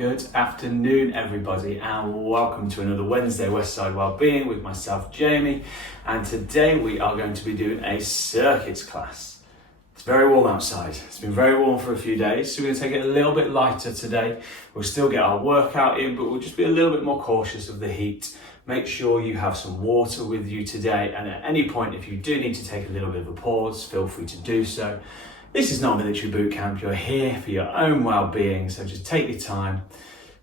Good afternoon, everybody, and welcome to another Wednesday Westside Wellbeing with myself, Jamie. And today we are going to be doing a circuits class. It's very warm outside. It's been very warm for a few days, so we're going to take it a little bit lighter today. We'll still get our workout in, but we'll just be a little bit more cautious of the heat. Make sure you have some water with you today, and at any point, if you do need to take a little bit of a pause, feel free to do so. This is not a military boot camp. You're here for your own well-being, so just take your time,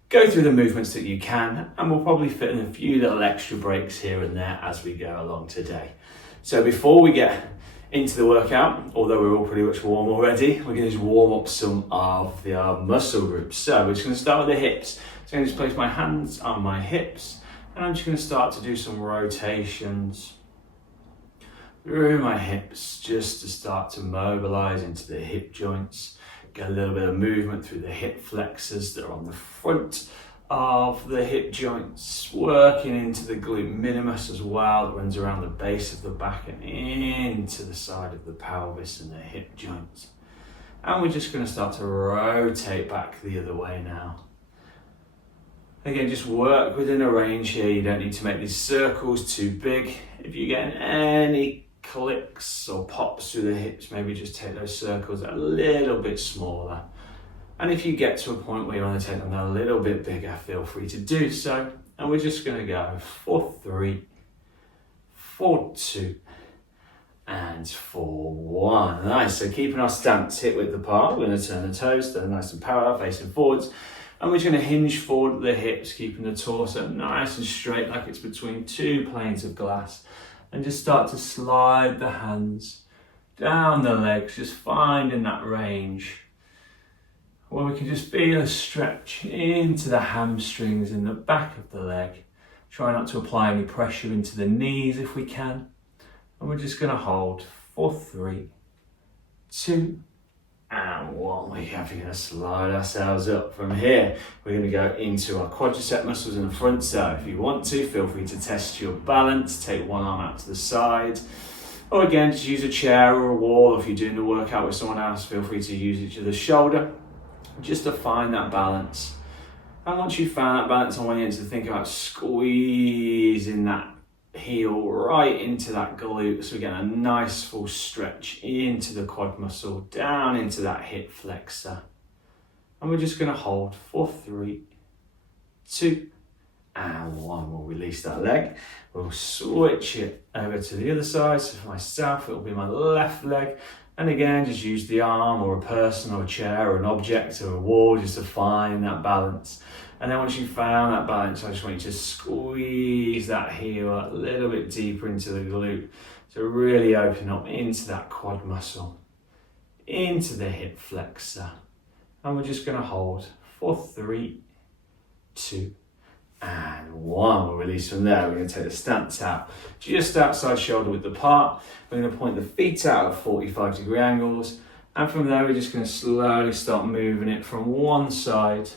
go through the movements that you can, and we'll probably fit in a few little extra breaks here and there as we go along today. So before we get into the workout, although we're all pretty much warm already, we're going to just warm up some of the muscle groups. So we're just going to start with the hips. So I'm going to just place my hands on my hips, and I'm just going to start to do some rotations through my hips, just to start to mobilize into the hip joints. Get a little bit of movement through the hip flexors that are on the front of the hip joints, working into the glute minimus as well, that runs around the base of the back and into the side of the pelvis and the hip joints. And we're just going to start to rotate back the other way now. Again, just work within a range here. You don't need to make these circles too big. If you're getting any clicks or pops through the hips, maybe just take those circles a little bit smaller. And if you get to a point where you want to take them a little bit bigger, feel free to do so. And we're just going to go 4-3, 4-2, and 4-1. Nice. So keeping our stance hip width apart, we're going to turn the toes, they're nice and parallel, facing forwards. And we're just going to hinge forward at the hips, keeping the torso nice and straight, like it's between two planes of glass. And just start to slide the hands down the legs, just finding that range where we can just feel a stretch into the hamstrings in the back of the leg. Try not to apply any pressure into the knees if we can. And we're just going to hold 4-3, 2, and 1. We're going to slide ourselves up from here. We're going to go into our quadricep muscles in the front. So if you want to, feel free to test your balance. Take one arm out to the side. Or again, just use a chair or a wall. Or if you're doing the workout with someone else, feel free to use each other's shoulder, just to find that balance. And once you've found that balance, I want you to think about squeezing that heel right into that glute, so we get a nice full stretch into the quad muscle, down into that hip flexor. And we're just going to hold 4-3, 2, and 1. We'll release that leg. We'll switch it over to the other side. So for myself, it'll be my left leg. And again, just use the arm or a person or a chair or an object or a wall just to find that balance. And then once you've found that balance, I just want you to squeeze that heel a little bit deeper into the glute to really open up into that quad muscle, into the hip flexor. And we're just going to hold 4-3, 2, and 1. We'll release from there. We're going to take the stance out just outside shoulder width apart. We're going to point the feet out at 45-degree angles. And from there, we're just going to slowly start moving it from one side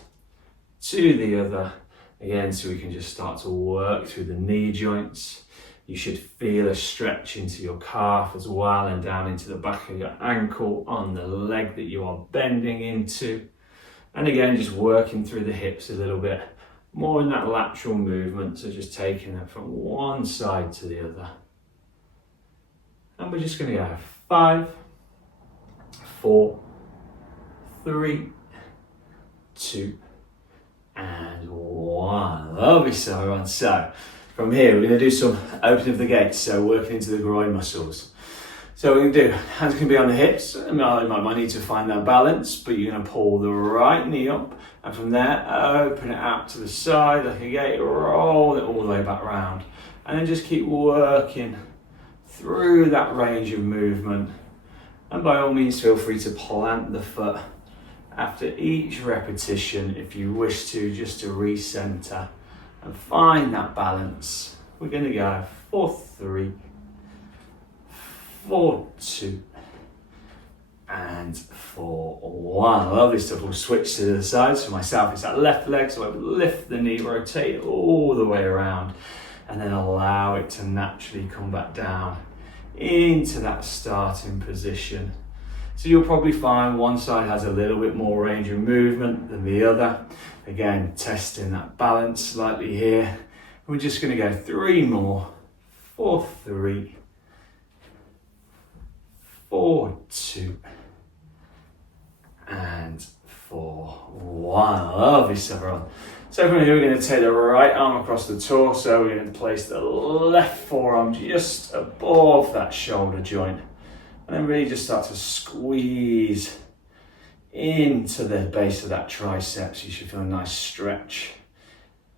to the other. Again, so we can just start to work through the knee joints. You should feel a stretch into your calf as well, and down into the back of your ankle on the leg that you are bending into. And again, just working through the hips a little bit more in that lateral movement, so just taking it from one side to the other. And we're just going to go 5, 4, 3, 2, and 1. Lovely, so everyone. So from here, we're going to do some opening of the gates, so working into the groin muscles. So what we're going to do, hands can be on the hips. You might need to find that balance, but you're going to pull the right knee up, and from there, open it out to the side like a gate, roll it all the way back round, and then just keep working through that range of movement. And by all means, feel free to plant the foot after each repetition if you wish to, just to recenter and find that balance. We're going to go 4-3, 4-2, and 4-1. Lovely stuff. We'll switch to the sides. For myself, it's that left leg, so I would lift the knee, rotate it all the way around, and then allow it to naturally come back down into that starting position. So you'll probably find one side has a little bit more range of movement than the other. Again, testing that balance slightly here. We're just going to go 3 more. 4, 3, 4, 2, and 4, 1. Lovely stuff, everyone. So from here, we're going to take the right arm across the torso. We're going to place the left forearm just above that shoulder joint. And then really just start to squeeze into the base of that triceps. You should feel a nice stretch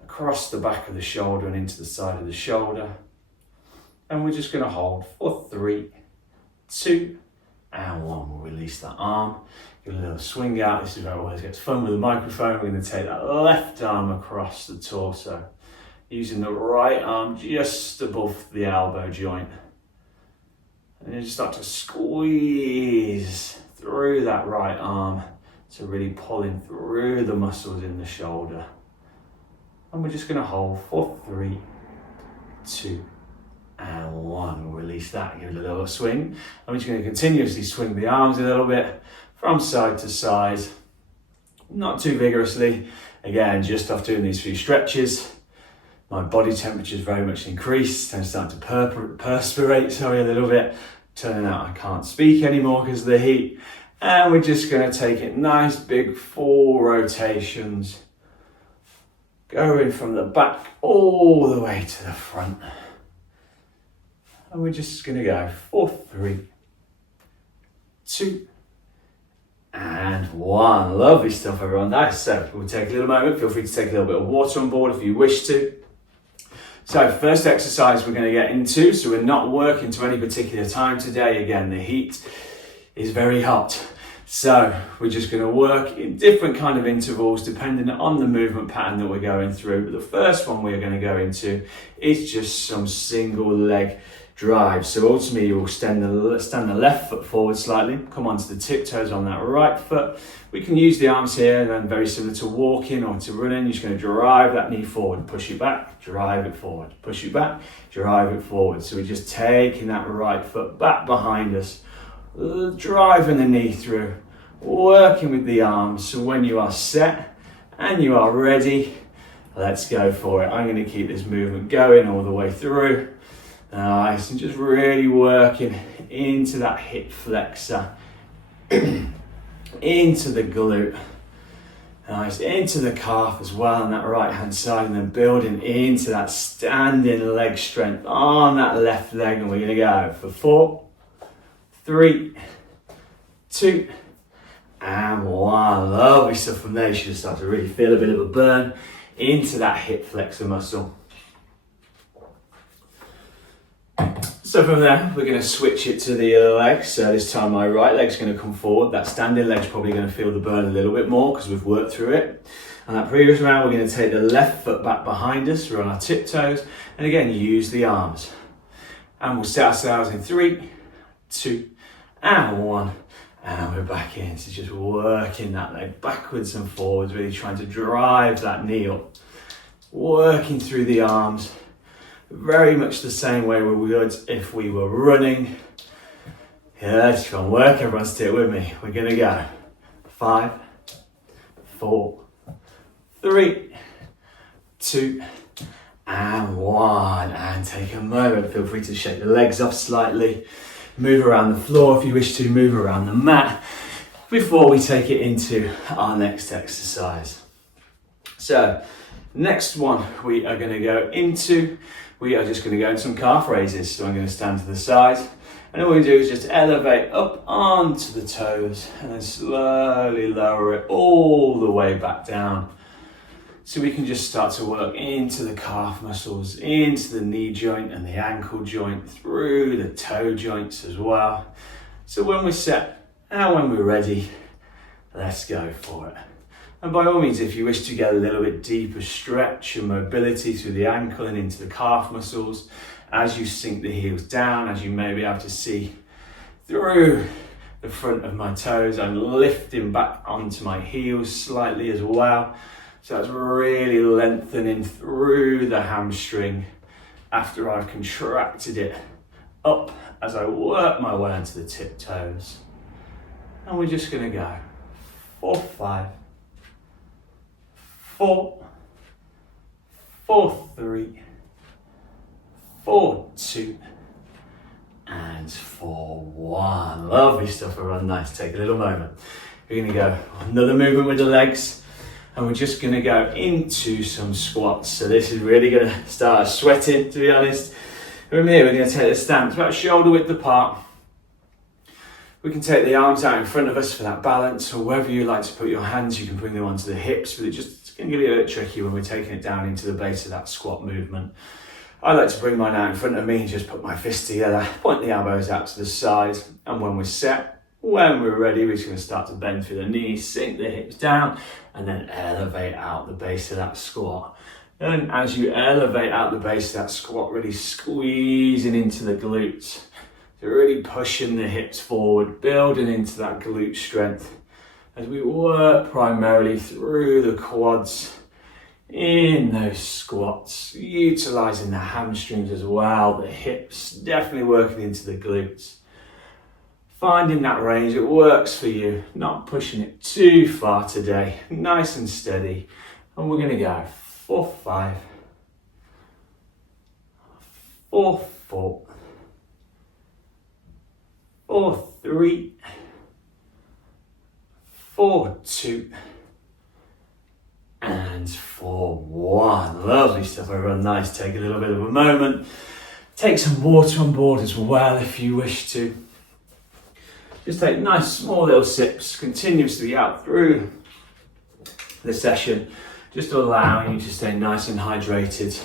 across the back of the shoulder and into the side of the shoulder. And we're just going to hold for 3, 2, and 1. We'll release that arm. Give a little swing out. This is where it always gets fun with the microphone. We're going to take that left arm across the torso, using the right arm just above the elbow joint. And then just start to squeeze through that right arm to really pulling through the muscles in the shoulder. And we're just going to hold for 3, 2, and 1. We'll release that, give it a little swing. I'm just going to continuously swing the arms a little bit from side to side, not too vigorously. Again, just off doing these few stretches, my body temperature is very much increased. I'm starting to perspirate, a little bit. Turning out I can't speak anymore because of the heat. And we're just going to take it nice big 4 rotations, going from the back all the way to the front. And we're just going to go for 3, 2, and 1. Lovely stuff, everyone. Nice. So we'll take a little moment. Feel free to take a little bit of water on board if you wish to. So first exercise we're going to get into, so we're not working to any particular time today. Again, the heat is very hot. So we're just going to work in different kind of intervals depending on the movement pattern that we're going through. But the first one we're going to go into is just some single leg drive. So ultimately you will stand the left foot forward slightly, come onto the tiptoes on that right foot. We can use the arms here, and very similar to walking or to running, you're just going to drive that knee forward, push it back, drive it forward, push it back, drive it forward. So we're just taking that right foot back behind us, driving the knee through, working with the arms. So when you are set and you are ready, let's go for it. I'm going to keep this movement going all the way through. Nice, and just really working into that hip flexor, into the glute, nice, into the calf as well on that right hand side, and then building into that standing leg strength on that left leg. And we're going to go for 4, 3, 2, and 1. Lovely stuff. From there you should start to really feel a bit of a burn into that hip flexor muscle. So from there, we're going to switch it to the legs. So this time my right leg's going to come forward. That standing leg's probably going to feel the burn a little bit more because we've worked through it. And that previous round, we're going to take the left foot back behind us. We're on our tiptoes. And again, use the arms. And we'll set ourselves in 3, 2, and 1. And we're back in. So just working that leg backwards and forwards, really trying to drive that knee up. Working through the arms. Very much the same way we would if we were running. Yeah, let's try and work. Everyone stick with me. We're going to go 5, 4, 3, 2, and 1. And take a moment. Feel free to shake the legs off slightly. Move around the floor if you wish to. Move around the mat before we take it into our next exercise. So, next one we are going to go into. We are just going to go in some calf raises. So I'm going to stand to the side. And all we do is just elevate up onto the toes and then slowly lower it all the way back down. So we can just start to work into the calf muscles, into the knee joint and the ankle joint, through the toe joints as well. So when we're set and when we're ready, let's go for it. And by all means, if you wish to get a little bit deeper stretch and mobility through the ankle and into the calf muscles, as you sink the heels down, as you may be able to see through the front of my toes, I'm lifting back onto my heels slightly as well. So that's really lengthening through the hamstring after I've contracted it up as I work my way onto the tiptoes. And we're just going to go 4, 5, 4, 4, 3, 4, 2, and 4, 1. Lovely stuff, everyone. Nice. Take a little moment. We're going to go another movement with the legs, and we're just going to go into some squats. So this is really going to start sweating, to be honest. From here, we're going to take the stance about shoulder width apart. We can take the arms out in front of us for that balance, or wherever you like to put your hands, you can bring them onto the hips, but it's going to be a bit tricky when we're taking it down into the base of that squat movement. I like to bring mine out in front of me and just put my fists together, point the elbows out to the side, and when we're set, when we're ready, we're just going to start to bend through the knees, sink the hips down, and then elevate out the base of that squat. And as you elevate out the base of that squat, really squeezing into the glutes. So really pushing the hips forward, building into that glute strength as we work primarily through the quads in those squats, utilising the hamstrings as well, the hips, definitely working into the glutes. Finding that range that works for you, not pushing it too far today, nice and steady. And we're going to go 4, 5, 4, 4, 4, 3, 4, 2, and 4, 1. Lovely stuff, everyone. Nice. Take a little bit of a moment. Take some water on board as well if you wish to. Just take nice small little sips continuously out through the session, just allowing you to stay nice and hydrated.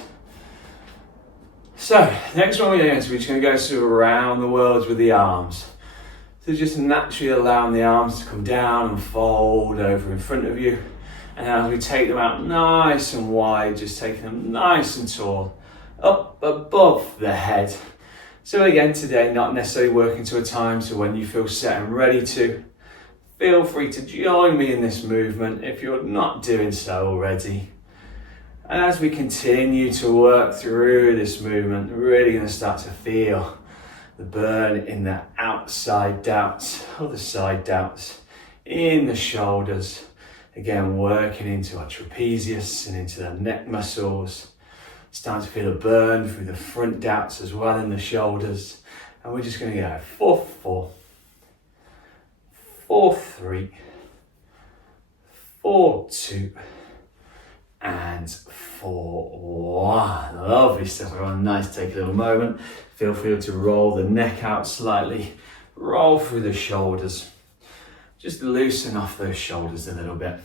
So, next one we're going to, we're just going to go around the world with the arms. So just naturally allowing the arms to come down and fold over in front of you. And as we take them out nice and wide, just taking them nice and tall, up above the head. So again today, not necessarily working to a time, so when you feel set and ready to, feel free to join me in this movement if you're not doing so already. And as we continue to work through this movement, we're really going to start to feel the burn in the outside delts, or the side delts, in the shoulders. Again, working into our trapezius and into the neck muscles. Starting to feel a burn through the front delts as well in the shoulders. And we're just going to go 4, 4, 4, 3, 4, 2, and 4, 1. Lovely stuff, everyone. Nice. Take a little moment. Feel free to roll the neck out slightly. Roll through the shoulders. Just loosen off those shoulders a little bit.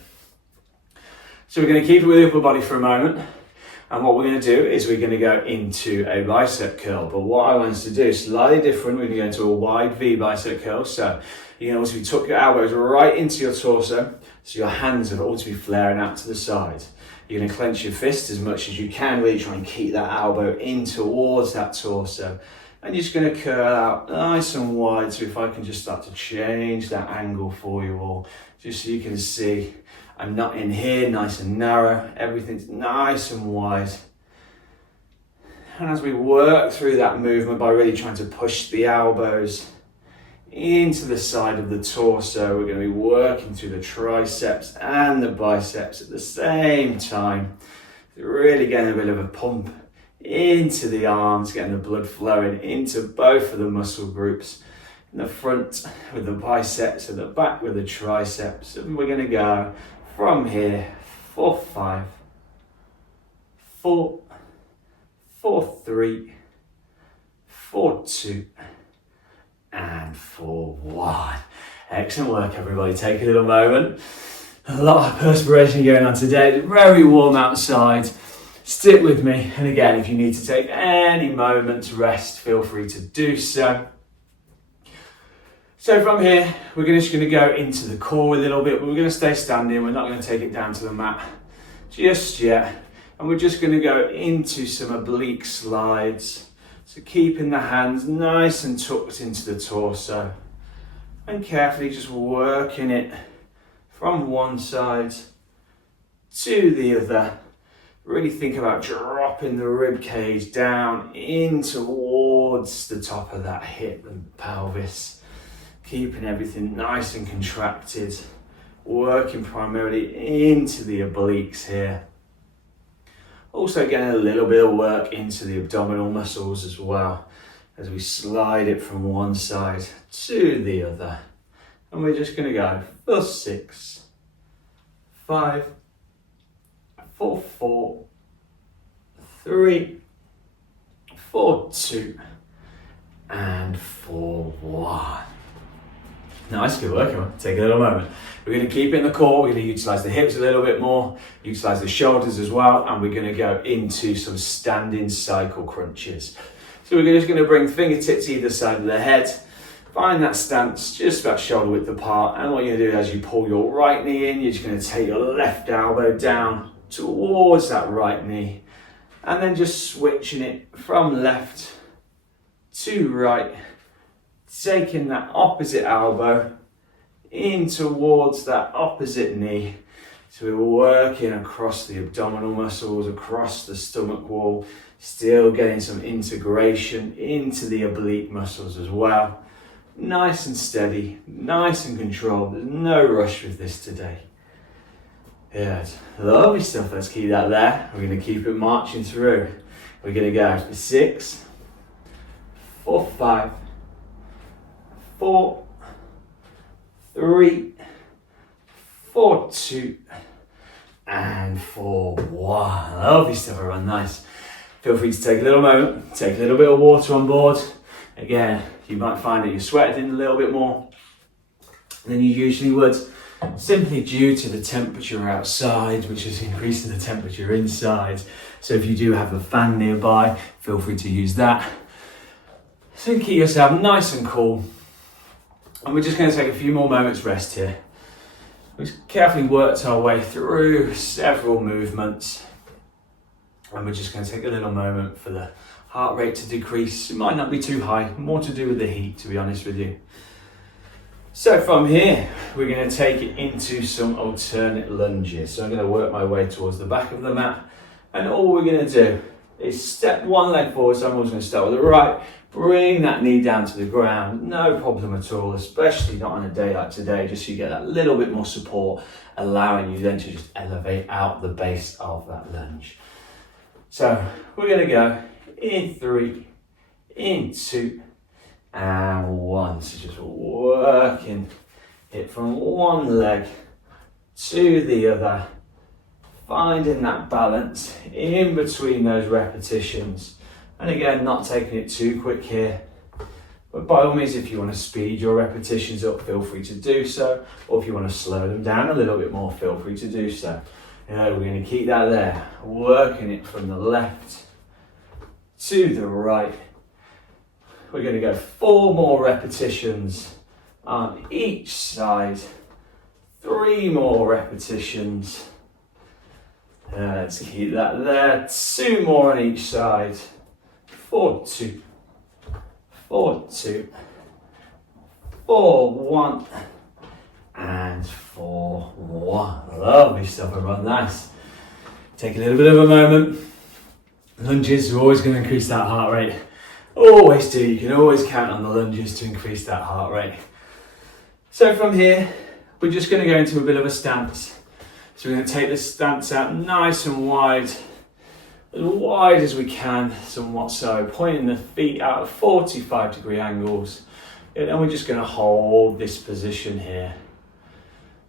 So we're going to keep it with the upper body for a moment. And what we're going to do is we're going to go into a bicep curl. But what I want us to do is slightly different. We're going to go into a wide V bicep curl. So you can also tuck your elbows right into your torso. So your hands are all to be flaring out to the side. You're going to clench your fist as much as you can. Really try and keep that elbow in towards that torso. And you're just going to curl out nice and wide. So if I can just start to change that angle for you all, just so you can see. I'm not in here, nice and narrow. Everything's nice and wide. And as we work through that movement by really trying to push the elbows into the side of the torso, we're going to be working through the triceps and the biceps at the same time. Really getting a bit of a pump into the arms, getting the blood flowing into both of the muscle groups. In the front with the biceps and the back with the triceps. And we're going to go from here, 4, 5, 4, 4, 3, 4, 2, and 4, 1. Excellent work, everybody. Take a little moment. A lot of perspiration going on today. It's very warm outside. Stick with me. And again, if you need to take any moment to rest, feel free to do so. So from here, we're just going to go into the core a little bit, but we're going to stay standing. We're not going to take it down to the mat just yet. And we're just going to go into some oblique slides. So keeping the hands nice and tucked into the torso. And carefully just working it from one side to the other. Really think about dropping the rib cage down in towards the top of that hip and pelvis. Keeping everything nice and contracted, working primarily into the obliques here. Also getting a little bit of work into the abdominal muscles as well, as we slide it from one side to the other. And we're just going to go for 6, 5, 4, 4, 3, 4, 2, and 4, 1. Nice, good work, everyone. Take a little moment. We're going to keep it in the core, we're going to utilise the hips a little bit more, utilise the shoulders as well, and we're going to go into some standing cycle crunches. So we're just going to bring fingertips either side of the head, find that stance just about shoulder width apart, and what you're going to do as you pull your right knee in, you're just going to take your left elbow down towards that right knee, and then just switching it from left to right, taking that opposite elbow in towards that opposite knee. So we're working across the abdominal muscles, across the stomach wall, still getting some integration into the oblique muscles as well. Nice and steady, nice and controlled. There's no rush with this today. Good, lovely stuff. Let's keep that there. We're going to keep it marching through. We're going to go for 6, 4, 5, 4, 3, 4, 2, and 4, 1. Lovely stuff, everyone. Nice. Feel free to take a little moment, take a little bit of water on board. Again, you might find that you're sweating a little bit more than you usually would, simply due to the temperature outside, which is increasing the temperature inside. So if you do have a fan nearby, feel free to use that. So keep yourself nice and cool. And we're just going to take a few more moments rest here. We've carefully worked our way through several movements. And we're just going to take a little moment for the heart rate to decrease. It might not be too high, more to do with the heat, to be honest with you. So from here, we're going to take it into some alternate lunges. So I'm going to work my way towards the back of the mat. And all we're going to do is step one leg forward. So I'm always going to start with the right. Bring that knee down to the ground. No problem at all, especially not on a day like today, just so you get that little bit more support, allowing you then to just elevate out the base of that lunge. So we're going to go in 3, in 2, and 1. So just working it from one leg to the other, finding that balance in between those repetitions. And again, not taking it too quick here. But by all means, if you want to speed your repetitions up, feel free to do so. Or if you want to slow them down a little bit more, feel free to do so. We're going to keep that there, working it from the left to the right. We're going to go 4 more repetitions on each side. 3 more repetitions. Let's keep that there. 2 more on each side. 4, 2, 4, 2, 4, 1, and 4, 1. Lovely stuff, everyone. Nice. Take a little bit of a moment. Lunges are always going to increase that heart rate. Always do. You can always count on the lunges to increase that heart rate. So from here, we're just going to go into a bit of a stance. So we're going to take the stance out nice and wide as we can, somewhat so, pointing the feet out at 45-degree angles. And we're just going to hold this position here.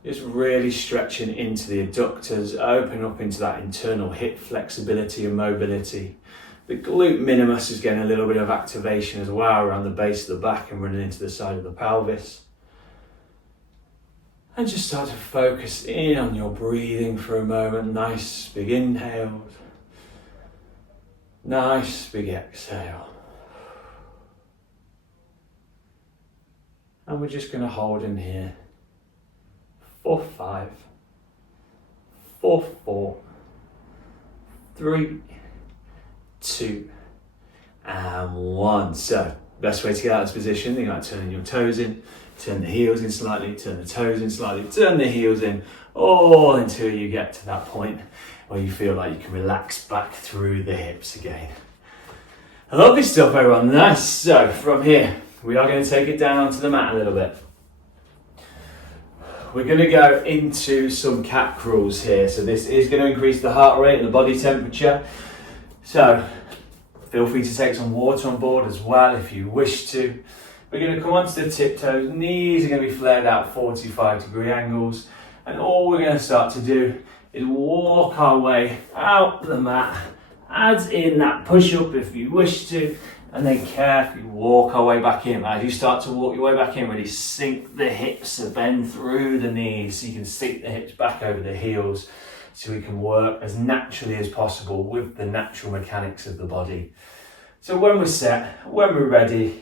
Just really stretching into the adductors, open up into that internal hip flexibility and mobility. The glute minimus is getting a little bit of activation as well around the base of the back and running into the side of the pelvis. And just start to focus in on your breathing for a moment. Nice big inhale. Nice big exhale. And we're just going to hold in here for 5, 4, 4, 3, 2, and 1. So, best way to get out of this position, think about turning your toes in, turn the heels in slightly, turn the toes in slightly, turn the heels in, all until you get to that point where you feel like you can relax back through the hips again. Lovely stuff, everyone. Nice. So from here, we are going to take it down onto the mat a little bit. we're going to go into some cat crawls here. So this is going to increase the heart rate and the body temperature. So feel free to take some water on board as well if you wish to. We're going to come onto the tiptoes, knees are going to be flared out 45-degree angles, and all we're going to start to do is walk our way out the mat, add in that push-up if you wish to, and then carefully walk our way back in. As you start to walk your way back in, really sink the hips, so bend through the knees so you can sink the hips back over the heels, so we can work as naturally as possible with the natural mechanics of the body. So when we're set, when we're ready,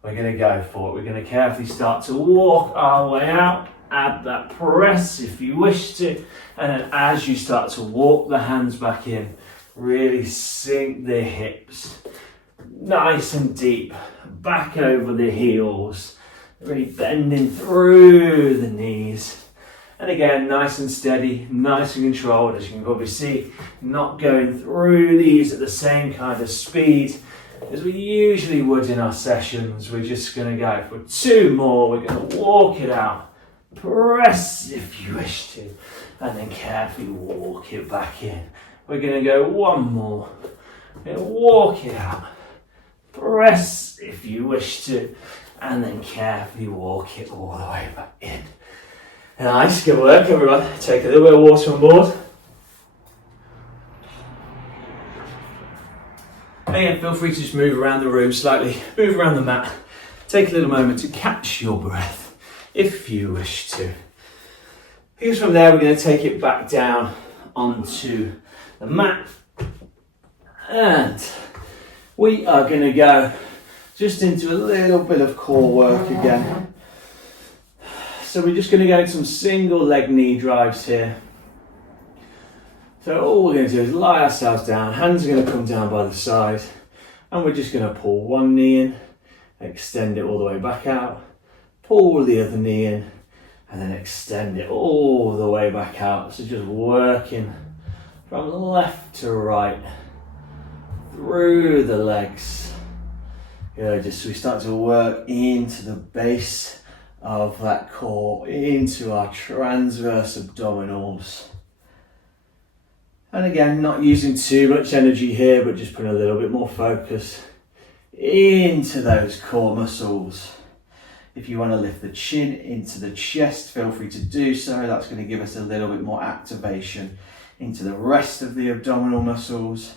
we're going to go for it. We're going to carefully start to walk our way out, add that press if you wish to, and then as you start to walk the hands back in, really sink the hips nice and deep, back over the heels, really bending through the knees. And again, nice and steady, nice and controlled, as you can probably see, not going through these at the same kind of speed as we usually would in our sessions. We're just going to go for 2 more. We're going to walk it out, press if you wish to, and then carefully walk it back in. We're going to go 1 more. We're going to walk it out, press if you wish to, and then carefully walk it all the way back in. Nice, good work everyone. Take a little bit of water on board. Again, feel free to just move around the room slightly, move around the mat. Take a little moment to catch your breath, if you wish to. Because from there, we're going to take it back down onto the mat. And we are going to go just into a little bit of core work again. So we're just going to go into some single leg knee drives here. So all we're going to do is lie ourselves down, hands are going to come down by the side, and we're just going to pull one knee in, extend it all the way back out, pull the other knee in, and then extend it all the way back out. So just working from left to right, through the legs. Just so we start to work into the base of that core, into our transverse abdominals. And again, not using too much energy here, but just putting a little bit more focus into those core muscles. If you want to lift the chin into the chest, feel free to do so. That's going to give us a little bit more activation into the rest of the abdominal muscles.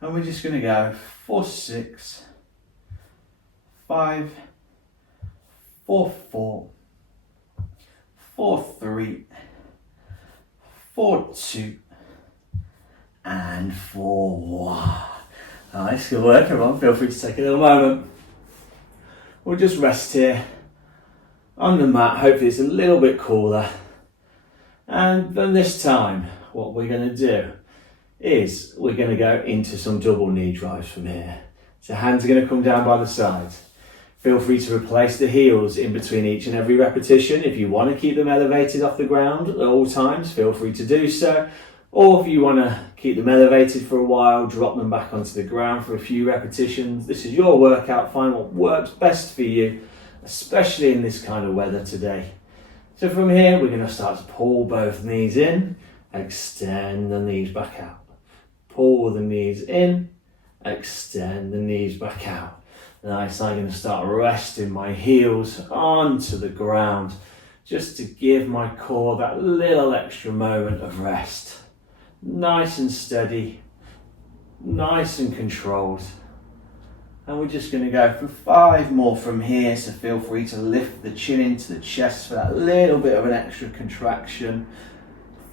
And we're just going to go 4, 6, 5, 4, 4, 4, 3, 4, 2, and 4, 1. Nice, good work everyone. Feel free to take a little moment. We'll just rest here on the mat. Hopefully it's a little bit cooler. And then this time, what we're going to do is we're going to go into some double knee drives from here. So hands are going to come down by the sides. Feel free to replace the heels in between each and every repetition. If you want to keep them elevated off the ground at all times, feel free to do so. Or if you want to keep them elevated for a while, drop them back onto the ground for a few repetitions. This is your workout. Find what works best for you, especially in this kind of weather today. So from here, we're going to start to pull both knees in, extend the knees back out. Pull the knees in, extend the knees back out. Nice, I'm going to start resting my heels onto the ground just to give my core that little extra moment of rest. Nice and steady, nice and controlled. And we're just going to go for 5 more from here, so feel free to lift the chin into the chest for that little bit of an extra contraction.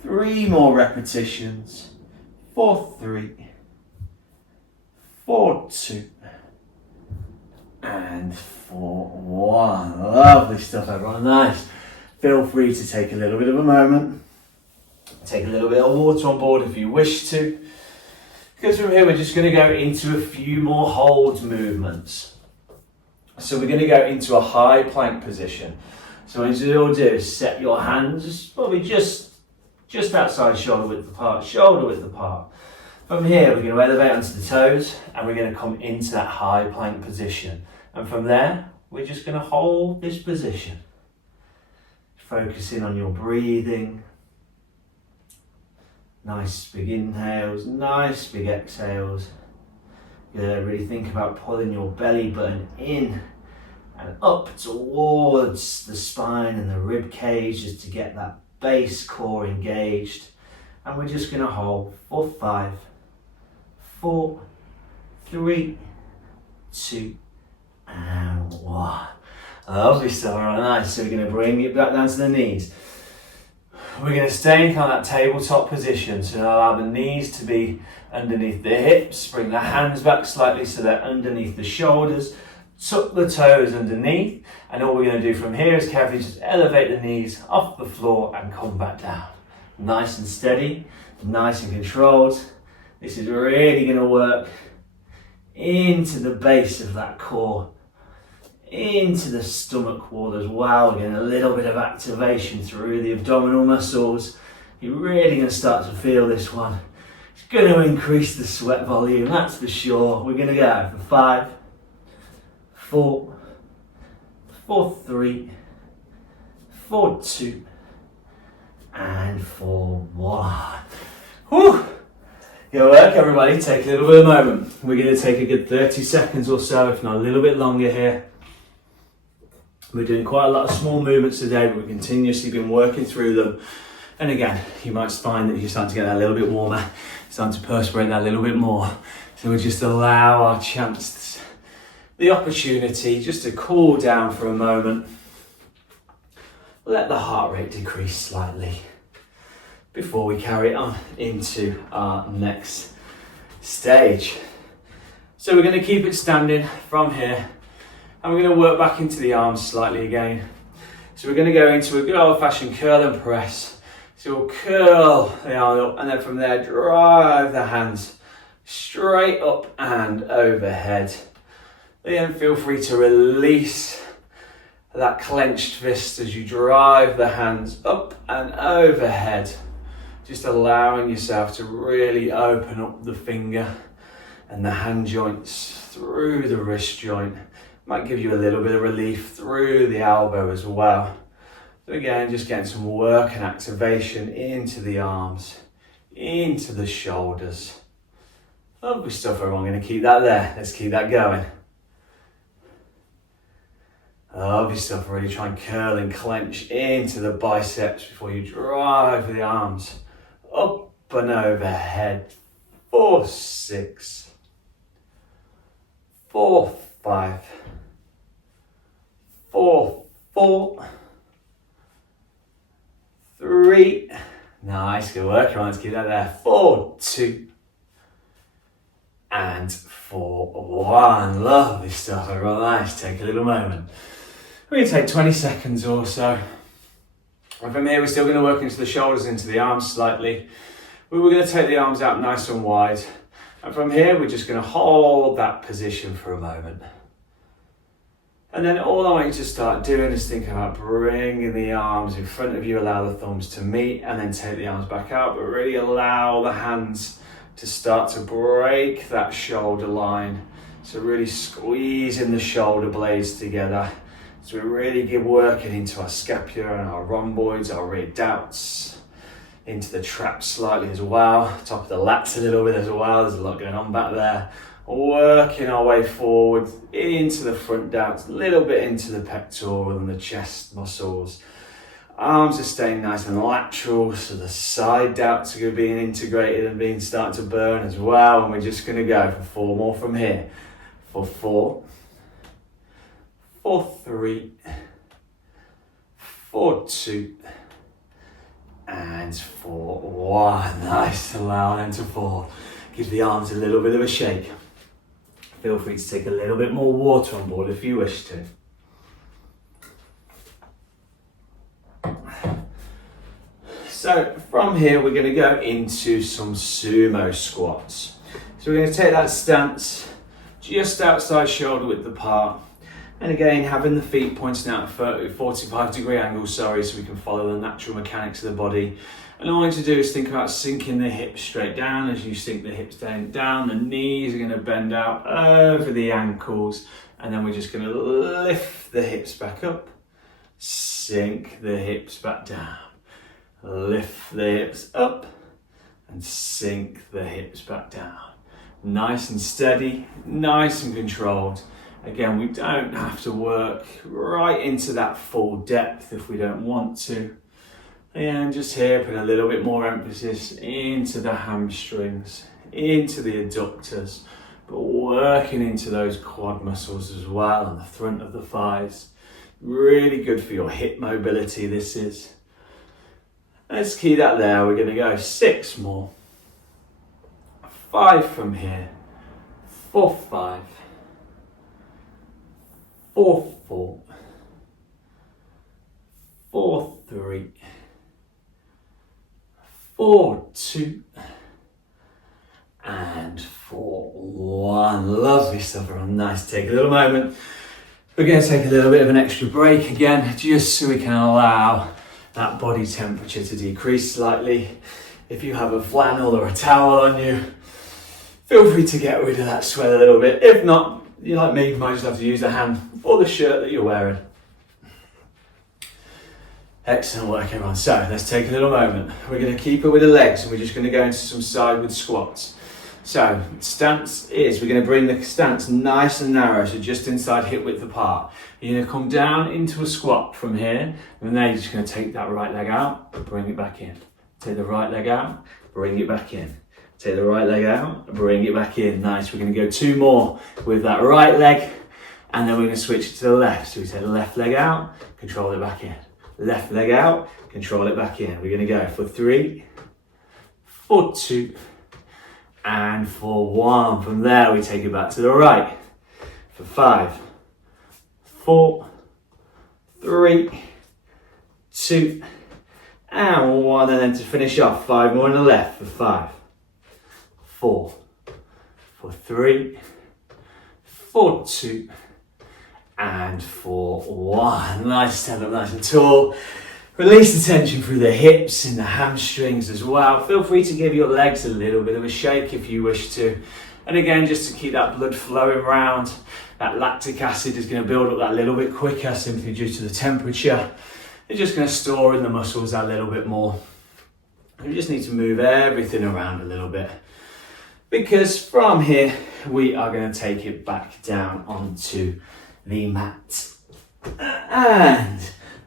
3 more repetitions. 4, 3, 4, 2, and 4, 1. Lovely stuff everyone, nice. Feel free to take a little bit of a moment. Take a little bit of water on board if you wish to. Because from here we're just going to go into a few more hold movements. So we're going to go into a high plank position. So what you'll do is set your hands probably just outside shoulder width apart, From here we're going to elevate onto the toes and we're going to come into that high plank position. And from there we're just going to hold this position Focusing on your breathing. Nice big inhales, nice big exhales. Good, really think about pulling your belly button in and up towards the spine and the rib cage just to get that base core engaged. And we're just going to hold for 5, 4, 3, 2, and 1. Lovely stuff. Alright, nice. So we're going to bring it back down to the knees. We're going to stay in kind of that tabletop position. So allow the knees to be underneath the hips. Bring the hands back slightly so they're underneath the shoulders. Tuck the toes underneath. And all we're going to do from here is carefully just elevate the knees off the floor and come back down. Nice and steady, nice and controlled. This is really going to work into the base of that core, into the stomach wall as well. We're getting a little bit of activation through the abdominal muscles. You're really going to start to feel this one. It's going to increase the sweat volume, that's for sure. We're going to go for 5, 4, 3, 4, 2, and 4, 1. Whew. Good work, everybody. Take a little bit of a moment. We're going to take a good 30 seconds or so, if not a little bit longer here. We're doing quite a lot of small movements today, but we've continuously been working through them. And again, you might find that you're starting to get that a little bit warmer, starting to perspirate that a little bit more. So we'll just allow our chance, the opportunity just to cool down for a moment. Let the heart rate decrease slightly before we carry on into our next stage. So we're going to keep it standing from here, and we're going to work back into the arms slightly again. So we're going to go into a good old-fashioned curl and press. So we'll curl the arm up, and then from there drive the hands straight up and overhead. Then feel free to release that clenched fist as you drive the hands up and overhead. Just allowing yourself to really open up the finger and the hand joints through the wrist joint. Might give you a little bit of relief through the elbow as well. So again, just getting some work and activation into the arms, into the shoulders. Lovely stuff, everyone. I'm going to keep that there. Let's keep that going. Lovely stuff. Really try and curl and clench into the biceps before you drive the arms up and overhead. 4, 6, 4, 5, 4, 4, 3. Nice, good work. Come on, let's keep that there. 4, 2, and 4, 1. Lovely stuff, everyone. Nice. Take a little moment. We're going to take 20 seconds or so. And from here, we're still going to work into the shoulders, into the arms slightly. We're going to take the arms out nice and wide. And from here, we're just going to hold that position for a moment. And then all I want you to start doing is think about bringing the arms in front of you, allow the thumbs to meet, and then take the arms back out, but really allow the hands to start to break that shoulder line. So really squeezing the shoulder blades together. So we're really working into our scapula and our rhomboids, our rear delts, into the traps slightly as well, top of the lats a little bit as well. There's a lot going on back there. Working our way forward into the front delts, a little bit into the pectoral and the chest muscles. Arms are staying nice and lateral, so the side delts are being integrated and starting to burn as well. And we're just going to go for 4 more from here. For 4, 4, 3, 4, 2, and 4, 1. Nice, allow them to fall. Give the arms a little bit of a shake. Feel free to take a little bit more water on board if you wish to. So from here, we're going to go into some sumo squats. So we're going to take that stance just outside shoulder width apart. And again, having the feet pointing out at 45-degree angles, so we can follow the natural mechanics of the body. And all I want you to do is think about sinking the hips straight down. As you sink the hips down, the knees are going to bend out over the ankles. And then we're just going to lift the hips back up. Sink the hips back down. Lift the hips up and sink the hips back down. Nice and steady, nice and controlled. Again, we don't have to work right into that full depth if we don't want to. And just here, put a little bit more emphasis into the hamstrings, into the adductors, but working into those quad muscles as well and the front of the thighs. Really good for your hip mobility, this is. Let's keep that there. We're going to go 6 more. 5 from here. 4, 5. 4, 4. 4, 3. 4, 2. And 4, 1. Lovely stuff, everyone. Nice. Take a little moment. We're going to take a little bit of an extra break again, just so we can allow that body temperature to decrease slightly. If you have a flannel or a towel on you, feel free to get rid of that sweat a little bit. If not, you like me, you might just have to use the hand or the shirt that you're wearing. Excellent work, everyone. So let's take a little moment. We're going to keep it with the legs and we're just going to go into some sideward squats. So stance is, we're going to bring the stance nice and narrow, so just inside hip width apart. You're going to come down into a squat from here, and then you're just going to take that right leg out, bring it back in. Take the right leg out, bring it back in. Take the right leg out, bring it back in. Nice. We're going to go 2 more with that right leg, and then we're going to switch it to the left. So we take the left leg out, control it back in. Left leg out, control it back in. We're going to go for 3, for 2, and for 1. From there, we take it back to the right. For 5, 4, 3, 2, and 1. And then to finish off, 5 more on the left. For 5, 4, for 3, for 2, and for 1. Nice, stand up nice and tall. Release the tension through the hips and the hamstrings as well. Feel free to give your legs a little bit of a shake if you wish to. And again, just to keep that blood flowing round, that lactic acid is going to build up that little bit quicker simply due to the temperature. It's just going to store in the muscles that little bit more. We just need to move everything around a little bit, because from here we are going to take it back down onto the mat. And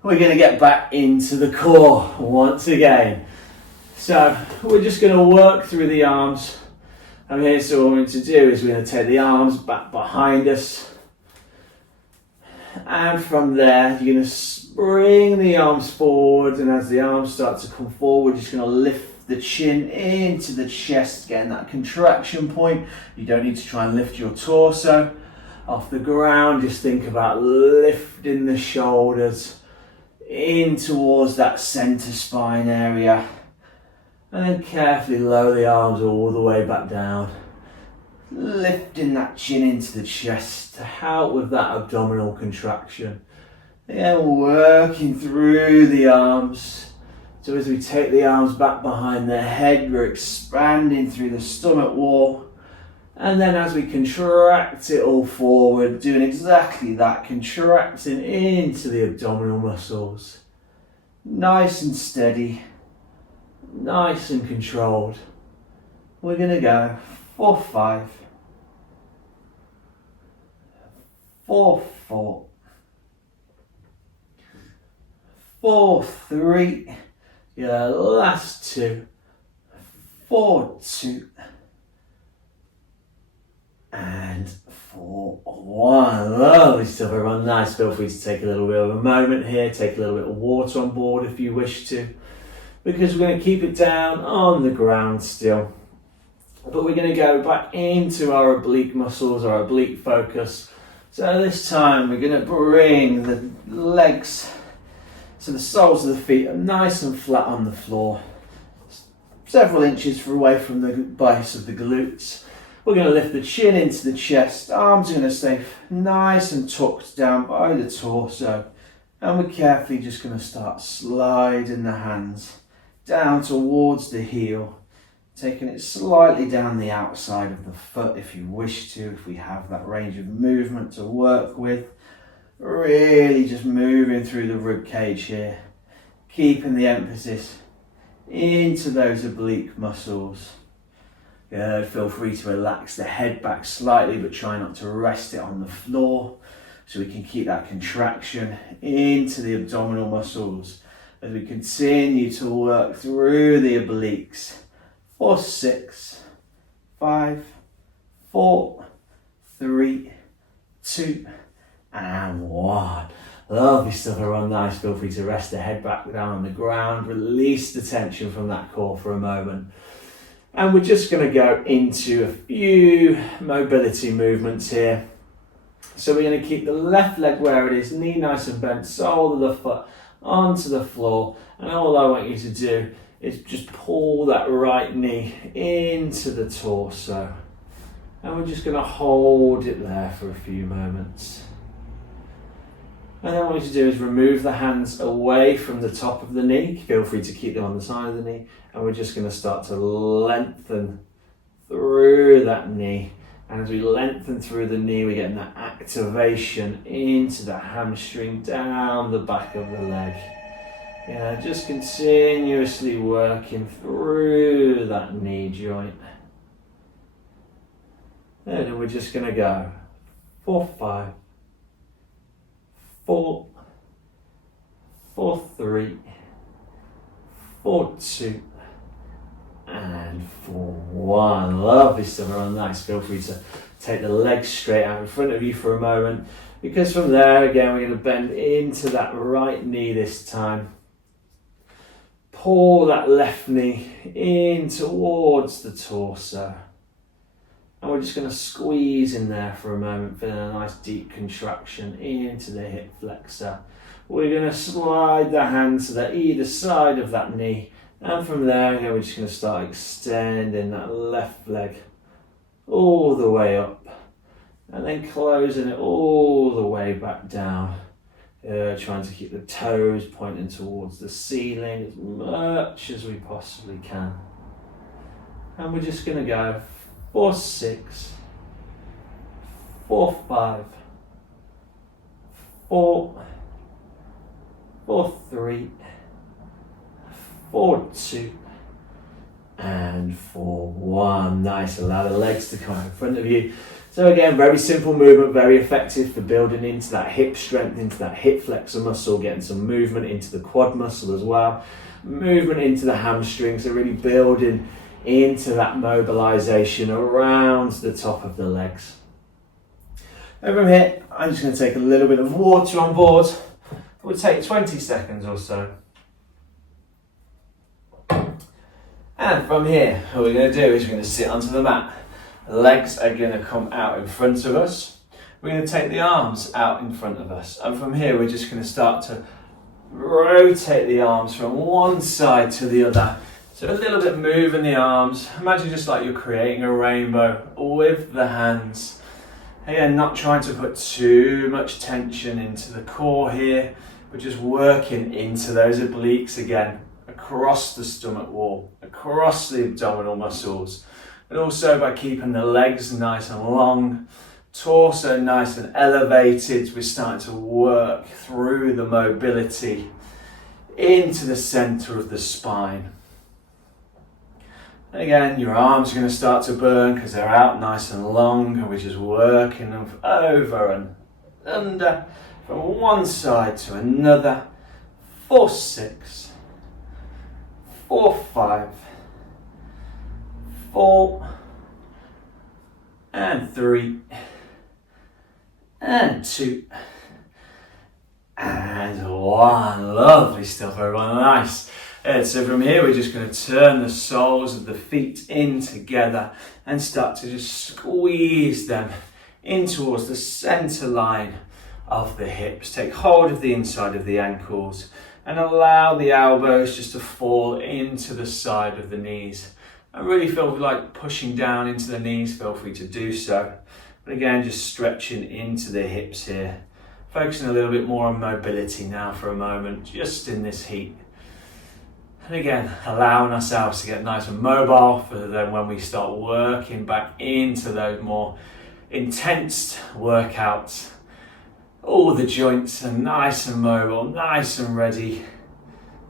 we're going to get back into the core once again. So we're just going to work through the arms. And here, so what we're going to do is we're going to take the arms back behind us. And from there, you're going to bring the arms forward. And as the arms start to come forward, you're just going to lift the chin into the chest, getting that contraction point. You don't need to try and lift your torso off the ground. Just think about lifting the shoulders in towards that center spine area, and then carefully lower the arms all the way back down, lifting that chin into the chest to help with that abdominal contraction. Again, working through the arms. So as we take the arms back behind the head, we're expanding through the stomach wall. And then as we contract it all forward, doing exactly that, contracting into the abdominal muscles. Nice and steady, nice and controlled. We're going to go 4, 5, 4, 4, 4, 3, your last 2, 4, 2, and 4, 1. Lovely stuff, everyone. Nice. Feel free to take a little bit of a moment here. Take a little bit of water on board if you wish to, because we're going to keep it down on the ground still. But we're going to go back into our oblique muscles, our oblique focus. So this time we're going to bring the legs, so the soles of the feet are nice and flat on the floor, several inches away from the base of the glutes. We're going to lift the chin into the chest, arms are going to stay nice and tucked down by the torso, and we're carefully just going to start sliding the hands down towards the heel, taking it slightly down the outside of the foot if you wish to, if we have that range of movement to work with. Really just moving through the rib cage here, keeping the emphasis into those oblique muscles. Good, feel free to relax the head back slightly, but try not to rest it on the floor, so we can keep that contraction into the abdominal muscles as we continue to work through the obliques. 4, 6, 5, 4, 3, 2, and 1. Lovely stuff, everyone. Nice. Feel free to rest the head back down on the ground. Release the tension from that core for a moment. And we're just going to go into a few mobility movements here. So we're going to keep the left leg where it is, knee nice and bent, sole of the foot onto the floor. And all I want you to do is just pull that right knee into the torso. And we're just going to hold it there for a few moments. And then what you to do is remove the hands away from the top of the knee. Feel free to keep them on the side of the knee. And we're just going to start to lengthen through that knee. And as we lengthen through the knee, we're getting that activation into the hamstring, down the back of the leg. Yeah, just continuously working through that knee joint. And then we're just going to go 4, 5, 4, 4, 3, 4, 2, and 4, 1. Lovely stuff, everyone. Nice. Feel free to take the legs straight out in front of you for a moment, because from there, again, we're going to bend into that right knee this time. Pull that left knee in towards the torso. And we're just going to squeeze in there for a moment, feeling a nice deep contraction into the hip flexor. We're going to slide the hands to the either side of that knee. And from there, again, we're just going to start extending that left leg all the way up. And then closing it all the way back down. Trying to keep the toes pointing towards the ceiling as much as we possibly can. And we're just going to go 4, 6, 4, 5, 4, 4, 3, 4, 2, and 4, 1. Nice. Allow the legs to come out in front of you. So again, very simple movement, very effective for building into that hip strength, into that hip flexor muscle, getting some movement into the quad muscle as well, movement into the hamstrings, so really building into that mobilization around the top of the legs. And from here, I'm just going to take a little bit of water on board. We'll take 20 seconds or so. And from here, what we're going to do is we're going to sit onto the mat. Legs are going to come out in front of us. We're going to take the arms out in front of us. And from here, we're just going to start to rotate the arms from one side to the other. So a little bit moving the arms. Imagine just like you're creating a rainbow with the hands. Again, not trying to put too much tension into the core here, but just working into those obliques again, across the stomach wall, across the abdominal muscles. And also by keeping the legs nice and long, torso nice and elevated, we're starting to work through the mobility into the center of the spine. And again, your arms are going to start to burn because they're out nice and long, and we're just working them over and under from one side to another. 4, 6, 4, 5, 4, and 3, and 2, and 1. Lovely stuff, everyone. Nice. So from here, we're just going to turn the soles of the feet in together and start to just squeeze them in towards the center line of the hips. Take hold of the inside of the ankles and allow the elbows just to fall into the side of the knees. I really feel like pushing down into the knees, feel free to do so. But again, just stretching into the hips here. Focusing a little bit more on mobility now for a moment, just in this heat. And again, allowing ourselves to get nice and mobile for then when we start working back into those more intense workouts. All the joints are nice and mobile, nice and ready.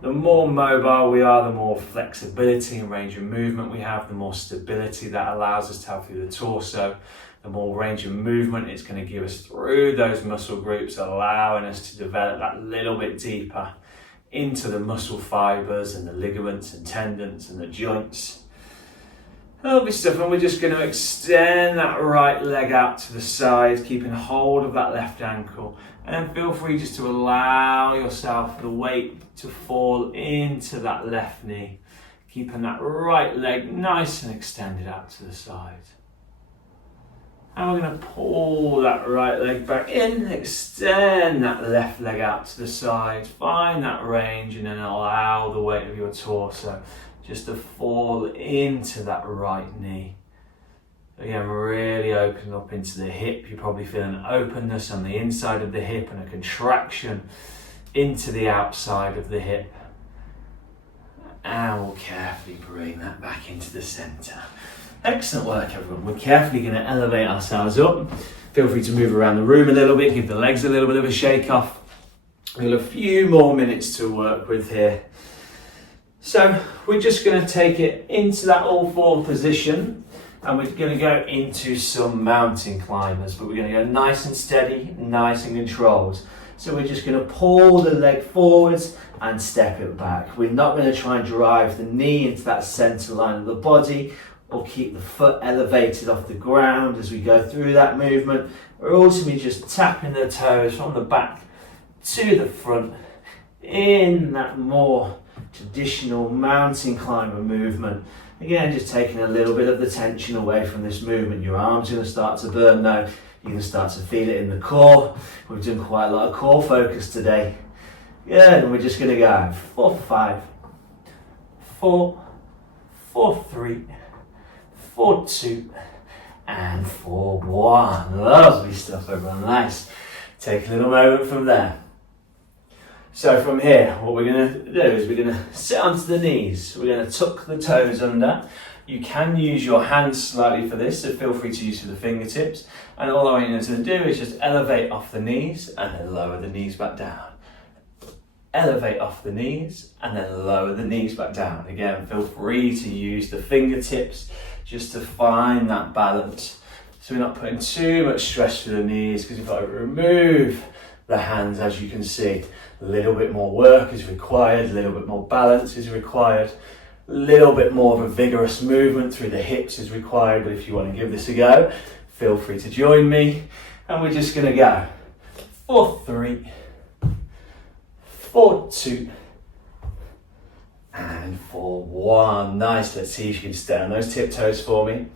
The more mobile we are, the more flexibility and range of movement we have, the more stability that allows us to have through the torso, the more range of movement it's going to give us through those muscle groups, allowing us to develop that little bit deeper into the muscle fibers and the ligaments and tendons and the joints. Lovely stuff, and we're just going to extend that right leg out to the side, keeping hold of that left ankle. And then feel free just to allow yourself the weight to fall into that left knee, keeping that right leg nice and extended out to the side. And we're going to pull that right leg back in, extend that left leg out to the side, find that range, and then allow the weight of your torso just to fall into that right knee. Again, really open up into the hip. You're probably feeling an openness on the inside of the hip and a contraction into the outside of the hip. And we'll carefully bring that back into the centre. Excellent work, everyone. We're carefully going to elevate ourselves up. Feel free to move around the room a little bit, give the legs a little bit of a shake off. We've got a few more minutes to work with here. So we're just going to take it into that all four position. And we're going to go into some mountain climbers, but we're going to go nice and steady, nice and controlled. So we're just going to pull the leg forwards and step it back. We're not going to try and drive the knee into that center line of the body or keep the foot elevated off the ground as we go through that movement. We're ultimately just tapping the toes from the back to the front in that more traditional mountain climber movement. Again, just taking a little bit of the tension away from this movement. Your arms are going to start to burn now. You can start to feel it in the core. We've done quite a lot of core focus today. Good, and we're just going to go 4, 5, 4, 4, 3, 4, 2, and 4, 1. Lovely stuff, everyone. Nice. Take a little moment from there. So from here, what we're going to do is we're going to sit onto the knees. We're going to tuck the toes under. You can use your hands slightly for this, so feel free to use the fingertips. And all I want you to do is just elevate off the knees and then lower the knees back down. Elevate off the knees and then lower the knees back down. Again, feel free to use the fingertips just to find that balance. So we're not putting too much stress through the knees, because if I remove the hands, as you can see, a little bit more work is required, a little bit more balance is required, a little bit more of a vigorous movement through the hips is required. But if you want to give this a go, feel free to join me. And we're just going to go 4, 3, 4, 2, and 4, 1. Nice. Let's see if you can stay on those tiptoes for me.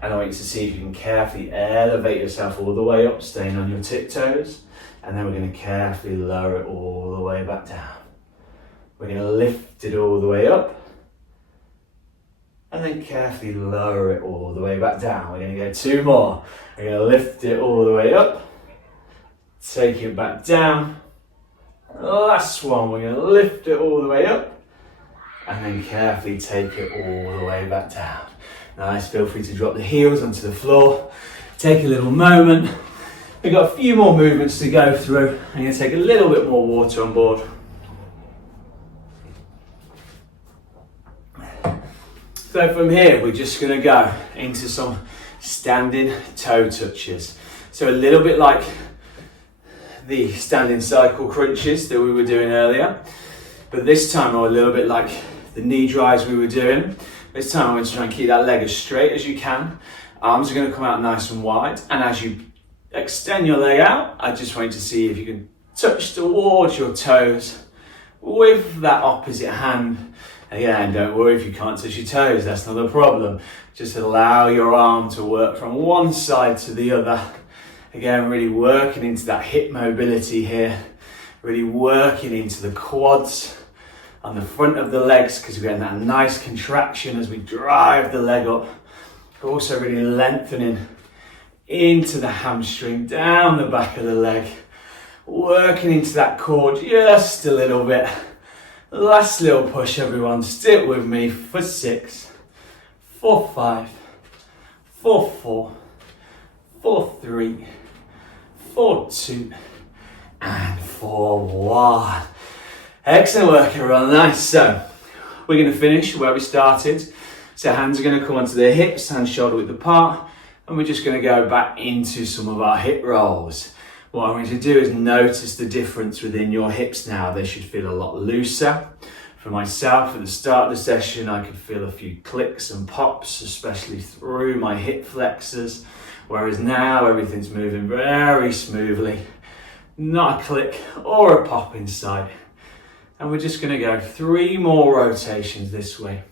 And I want you to see if you can carefully elevate yourself all the way up, staying on your tiptoes. And then we're going to carefully lower it all the way back down. We're going to lift it all the way up. And then carefully lower it all the way back down. We're going to go 2 more. We're going to lift it all the way up. Take it back down. Last one. We're going to lift it all the way up. And then carefully take it all the way back down. Nice. Feel free to drop the heels onto the floor. Take a little moment. We've got a few more movements to go through. I'm going to take a little bit more water on board. So from here, we're just going to go into some standing toe touches. So a little bit like the standing cycle crunches that we were doing earlier. But this time, or a little bit like the knee drives we were doing. This time, I'm going to try and keep that leg as straight as you can. Arms are going to come out nice and wide. And as you extend your leg out, I just want you to see if you can touch towards your toes with that opposite hand. Again, don't worry if you can't touch your toes, that's not a problem. Just allow your arm to work from one side to the other. Again, really working into that hip mobility here. Really working into the quads on the front of the legs, because we're getting that nice contraction as we drive the leg up. Also really lengthening into the hamstring, down the back of the leg, working into that core just a little bit. Last little push, everyone. Stick with me for 6, 4, 5, 4, 4, 4, 3, 4, 2, and for 1. Excellent work, everyone. Nice. So we're going to finish where we started. So hands are going to come onto the hips, hands shoulder width apart, and we're just going to go back into some of our hip rolls. What I'm going to do is notice the difference within your hips now. They should feel a lot looser. For myself, at the start of the session, I could feel a few clicks and pops, especially through my hip flexors, whereas now everything's moving very smoothly. Not a click or a pop inside. And we're just going to go 3 more rotations this way,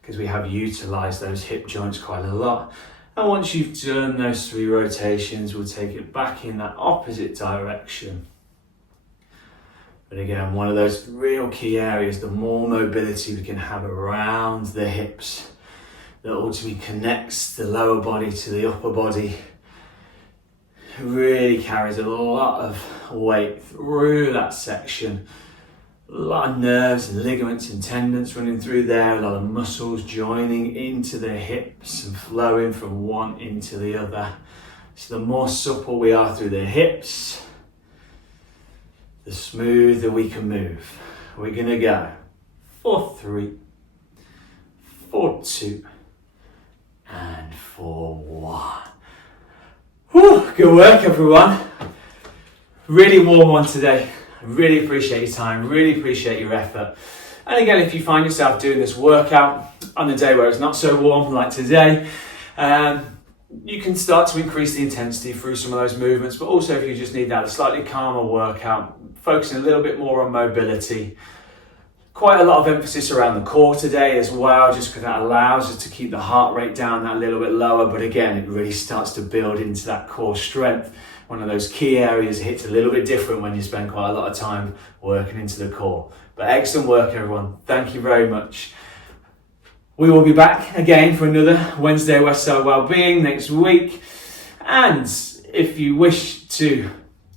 because we have utilised those hip joints quite a lot. And once you've done those 3 rotations, we'll take it back in that opposite direction. But again, one of those real key areas, the more mobility we can have around the hips, that ultimately connects the lower body to the upper body, really carries a lot of weight through that section. A lot of nerves and ligaments and tendons running through there, a lot of muscles joining into the hips and flowing from one into the other. So the more supple we are through the hips, the smoother we can move. We're going to go for 3, for 2, and for 1. Whew, good work, everyone. Really warm one today. Really appreciate your time, really appreciate your effort. And again, if you find yourself doing this workout on a day where it's not so warm like today, you can start to increase the intensity through some of those movements, but also if you just need that slightly calmer workout, focusing a little bit more on mobility. Quite a lot of emphasis around the core today as well, just because that allows us to keep the heart rate down that little bit lower, but again, it really starts to build into that core strength. One of those key areas hits a little bit different when you spend quite a lot of time working into the core. But excellent work, everyone. Thank you very much. We will be back again for another Wednesday Westside Wellbeing next week. And if you wish to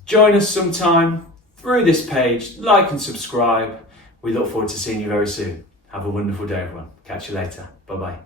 join us sometime through this page, like and subscribe. We look forward to seeing you very soon. Have a wonderful day, everyone. Catch you later. Bye-bye.